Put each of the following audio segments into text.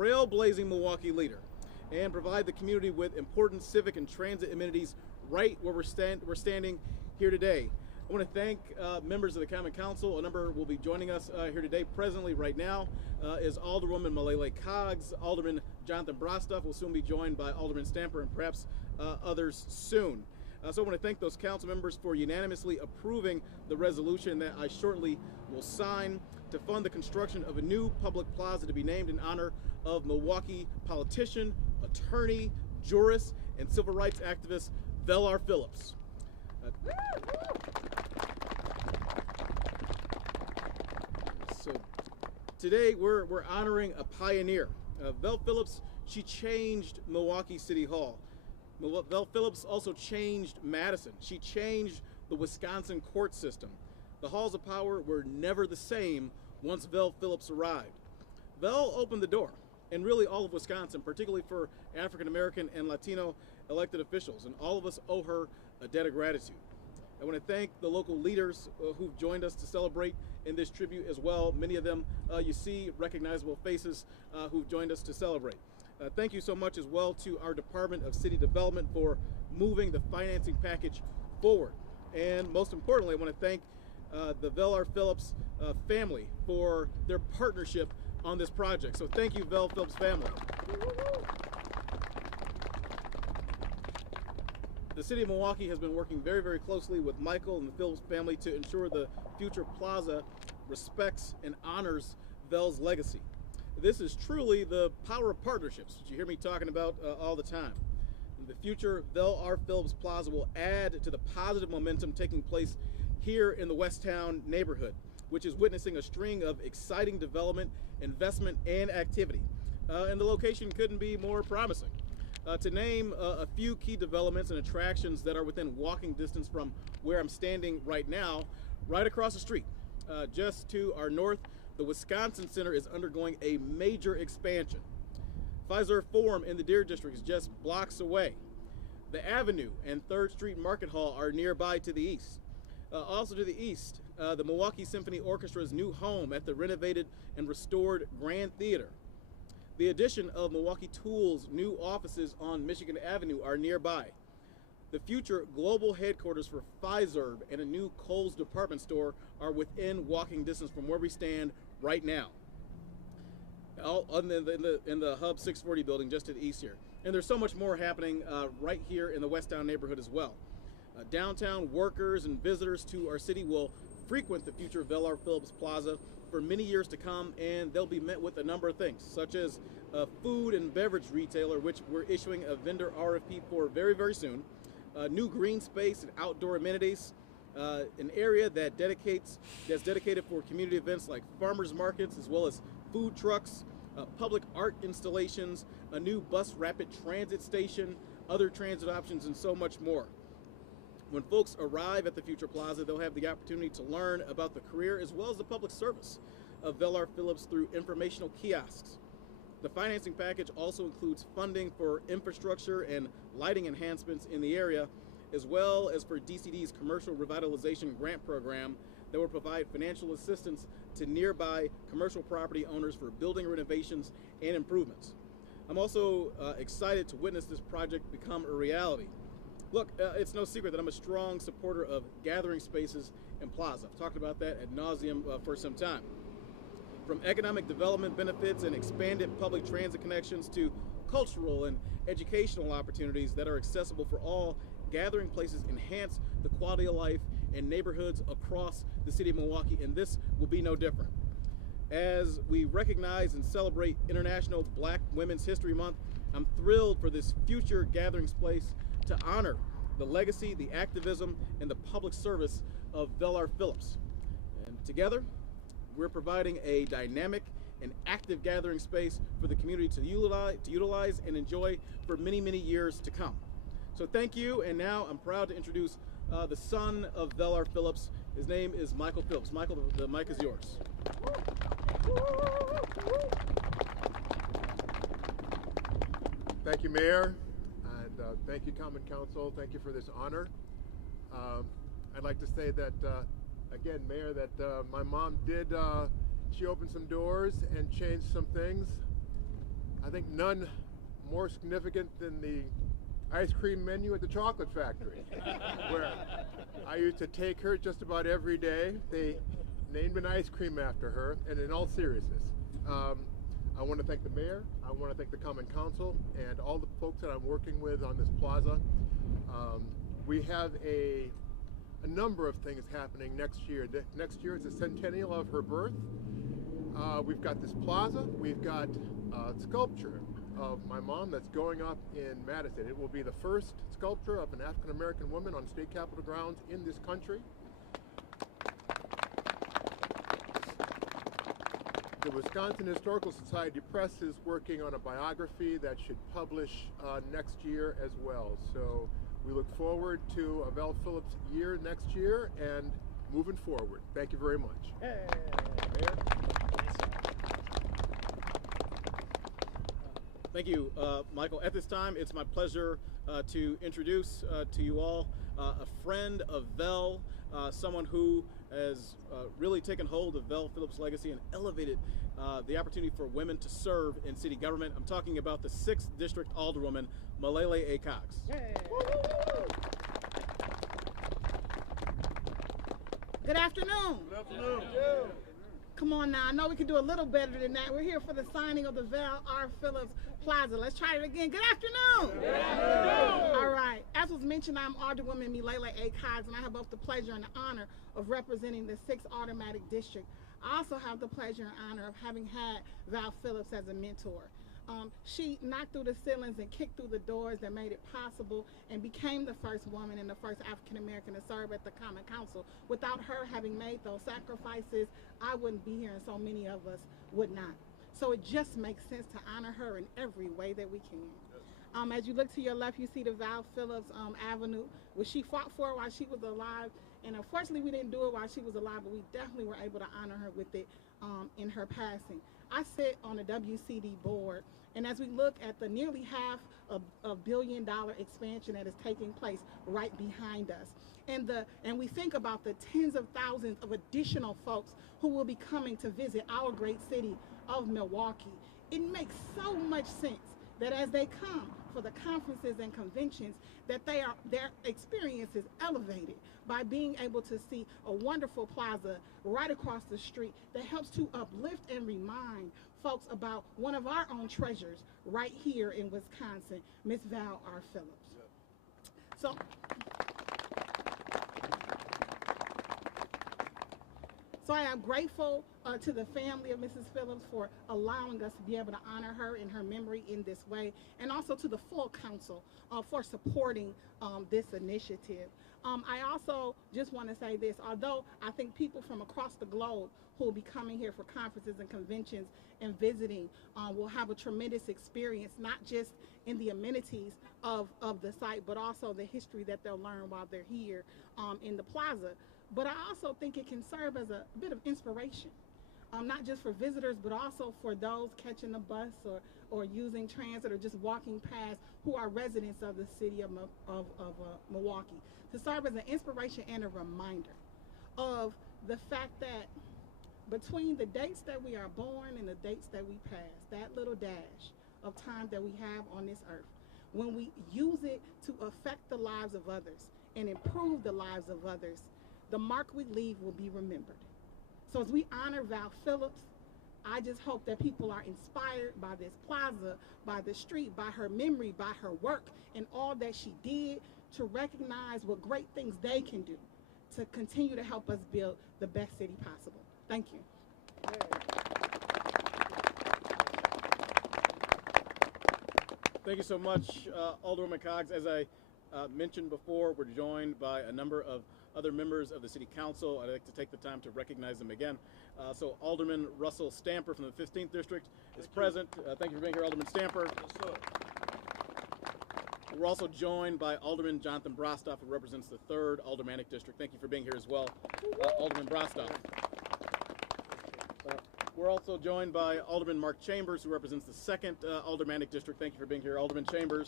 trailblazing Milwaukee leader and provide the community with important civic and transit amenities right where we're standing here today. I want to thank members of the Common Council. A number will be joining us here today. Presently, right now, is Alderwoman Malele Coggs. Alderman Jonathan Brostoff will soon be joined by Alderman Stamper and perhaps others soon. So I want to thank those council members for unanimously approving the resolution that I shortly will sign to fund the construction of a new public plaza to be named in honor of Milwaukee politician, attorney, jurist, and civil rights activist Vel R. Phillips. So today we're honoring a pioneer. Vel Phillips, she changed Milwaukee City Hall. Vel Phillips also changed Madison. She changed the Wisconsin court system. The halls of power were never the same once Vel Phillips arrived. Vel opened the door, and really all of Wisconsin, particularly for African American and Latino elected officials, and all of us owe her a debt of gratitude. I want to thank the local leaders who've joined us to celebrate in this tribute as well. Many of them you see recognizable faces who've joined us to celebrate. Thank you so much as well to our Department of City Development for moving the financing package forward. And most importantly, I want to thank the Vel R. Phillips family for their partnership on this project. So thank you, Vel Phillips family. The City of Milwaukee has been working very, very closely with Michael and the Phillips family to ensure the future plaza respects and honors Vel's legacy. This is truly the power of partnerships, which you hear me talking about all the time. In the future, Vel R. Phillips Plaza will add to the positive momentum taking place here in the Westtown neighborhood, which is witnessing a string of exciting development, investment, and activity. And the location couldn't be more promising. To name a few key developments and attractions that are within walking distance from where I'm standing right now, right across the street, just to our north, the Wisconsin Center is undergoing a major expansion. Fiserv Forum in the Deer District is just blocks away. The Avenue and 3rd Street Market Hall are nearby to the east. Also to the east, the Milwaukee Symphony Orchestra's new home at the renovated and restored Grand Theater. The addition of Milwaukee Tool's new offices on Michigan Avenue are nearby. The future global headquarters for Fiserv and a new Kohl's department store are within walking distance from where we stand right now. All in the Hub 640 building just to the east here. And there's so much more happening right here in the Westtown neighborhood as well. Downtown workers and visitors to our city will frequent the future Vel R. Phillips Plaza for many years to come, and they'll be met with a number of things, such as a food and beverage retailer, which we're issuing a vendor RFP for very, very soon, new green space and outdoor amenities, an area that's dedicated for community events like farmers markets, as well as food trucks, public art installations, a new bus rapid transit station, other transit options, and so much more. When folks arrive at the future plaza, they'll have the opportunity to learn about the career as well as the public service of Vel R. Phillips through informational kiosks. The financing package also includes funding for infrastructure and lighting enhancements in the area, as well as for DCD's Commercial Revitalization Grant Program that will provide financial assistance to nearby commercial property owners for building renovations and improvements. I'm also excited to witness this project become a reality. Look, it's no secret that I'm a strong supporter of gathering spaces and plaza. I've talked about that ad nauseum for some time. From economic development benefits and expanded public transit connections to cultural and educational opportunities that are accessible for all, gathering places enhance the quality of life in neighborhoods across the city of Milwaukee, and this will be no different. As we recognize and celebrate International Black Women's History Month, I'm thrilled for this future gathering place to honor the legacy, the activism, and the public service of Vel R. Phillips. And together, we're providing a dynamic and active gathering space for the community to utilize and enjoy for many, many years to come. So thank you, and now I'm proud to introduce the son of Vel R. Phillips. His name is Michael Phillips. Michael, the mic is yours. Thank you, Mayor, and thank you, Common Council. Thank you for this honor. I'd like to say that, again, Mayor, that my mom did, she opened some doors and changed some things. I think none more significant than the ice cream menu at the chocolate factory, where I used to take her just about every day. They named an ice cream after her, and in all seriousness, I want to thank the mayor, I want to thank the Common Council, and all the folks that I'm working with on this plaza. We have a number of things happening next year. Next year is the centennial of her birth. We've got this plaza, we've got sculpture of my mom that's going up in Madison. It will be the first sculpture of an African-American woman on state capitol grounds in this country. The Wisconsin Historical Society Press is working on a biography that should publish next year as well. So we look forward to a Vel Phillips year next year and moving forward. Thank you very much. Hey. Mayor? Thank you, Michael. At this time, it's my pleasure to introduce to you all a friend of Vel, someone who has really taken hold of Vel Phillips' legacy and elevated the opportunity for women to serve in city government. I'm talking about the 6th District Alderwoman, Malele A. Cox. Hey. Good afternoon. Good afternoon. Come on now, I know we can do a little better than that. We're here for the signing of the Vel R. Phillips Plaza. Let's try it again. Good afternoon. Good afternoon. All right. As was mentioned, I'm Alderwoman Malele A. Cox, and I have both the pleasure and the honor of representing the 6th Automatic District. I also have the pleasure and honor of having had Val Phillips as a mentor. She knocked through the ceilings and kicked through the doors that made it possible and became the first woman and the first African-American to serve at the Common Council. Without her having made those sacrifices, I wouldn't be here and so many of us would not. So it just makes sense to honor her in every way that we can. As you look to your left, you see the Val Phillips Avenue, which she fought for while she was alive. And unfortunately, we didn't do it while she was alive, but we definitely were able to honor her with it in her passing. I sit on the WCD board, and as we look at the nearly $500 million expansion that is taking place right behind us, and we think about the tens of thousands of additional folks who will be coming to visit our great city of Milwaukee, it makes so much sense that as they come for the conferences and conventions, that their experience is elevated by being able to see a wonderful plaza right across the street that helps to uplift and remind folks about one of our own treasures right here in Wisconsin, Miss Val R. Phillips. So I am grateful to the family of Mrs. Phillips for allowing us to be able to honor her in her memory in this way, and also to the full council for supporting this initiative. I also just want to say this, although I think people from across the globe who will be coming here for conferences and conventions and visiting will have a tremendous experience, not just in the amenities of the site, but also the history that they'll learn while they're here in the plaza. But I also think it can serve as a bit of inspiration, not just for visitors, but also for those catching the bus or using transit or just walking past who are residents of the city of Milwaukee, to serve as an inspiration and a reminder of the fact that between the dates that we are born and the dates that we pass, that little dash of time that we have on this earth, when we use it to affect the lives of others and improve the lives of others, the mark we leave will be remembered. So as we honor Val Phillips, I just hope that people are inspired by this plaza, by the street, by her memory, by her work, and all that she did, to recognize what great things they can do to continue to help us build the best city possible. Thank you. Thank you so much, Alderwoman Cox. As I mentioned before, we're joined by a number of other members of the City Council. I'd like to take the time to recognize them again. So Alderman Russell Stamper from the 15th District is present. Thank you for being here, Alderman Stamper. Yes, sir. We're also joined by Alderman Jonathan Brostoff, who represents the 3rd Aldermanic District. Thank you for being here as well, Alderman Brostoff. We're also joined by Alderman Mark Chambers, who represents the 2nd Aldermanic District. Thank you for being here, Alderman Chambers.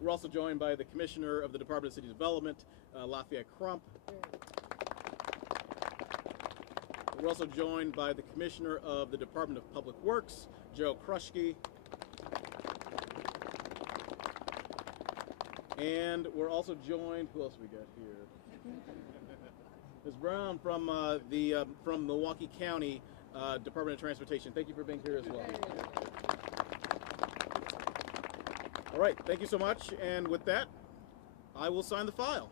We're also joined by the Commissioner of the Department of City Development, Lafayette Crump. We're also joined by the Commissioner of the Department of Public Works, Joe Kruschke. And we're also joined, who else we got here? Ms. Brown from from Milwaukee County Department of Transportation. Thank you for being here as well. All right, thank you so much. And with that, I will sign the file.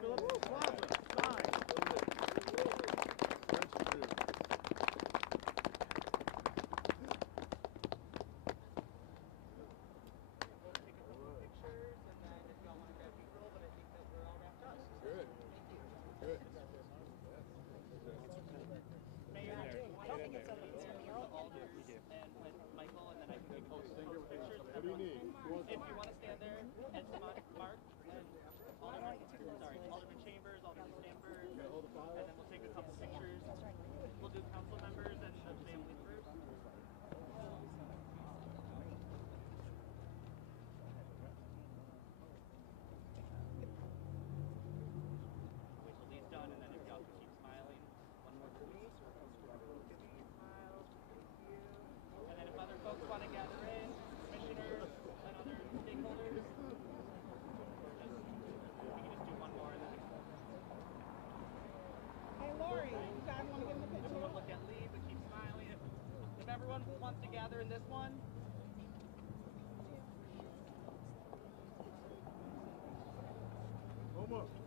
Phillips Plaza, sign. Good. Good. Mayor, I think it's the alders and with Michael, and then I can post pictures. What do you need? If you want to stand there and Mark, and Alderman Chambers, Alderman Stanford, and then we'll take a couple pictures. We'll do council members and the family first. Wait till he's done, and then if y'all can keep smiling, one more please. And then if other folks want to gather in, commissioners and other stakeholders, we can just do one more and then Hey, Lori, you guys want to get in the picture? everyone look at Lee, but keep smiling. If everyone wants to gather in this one, Almost.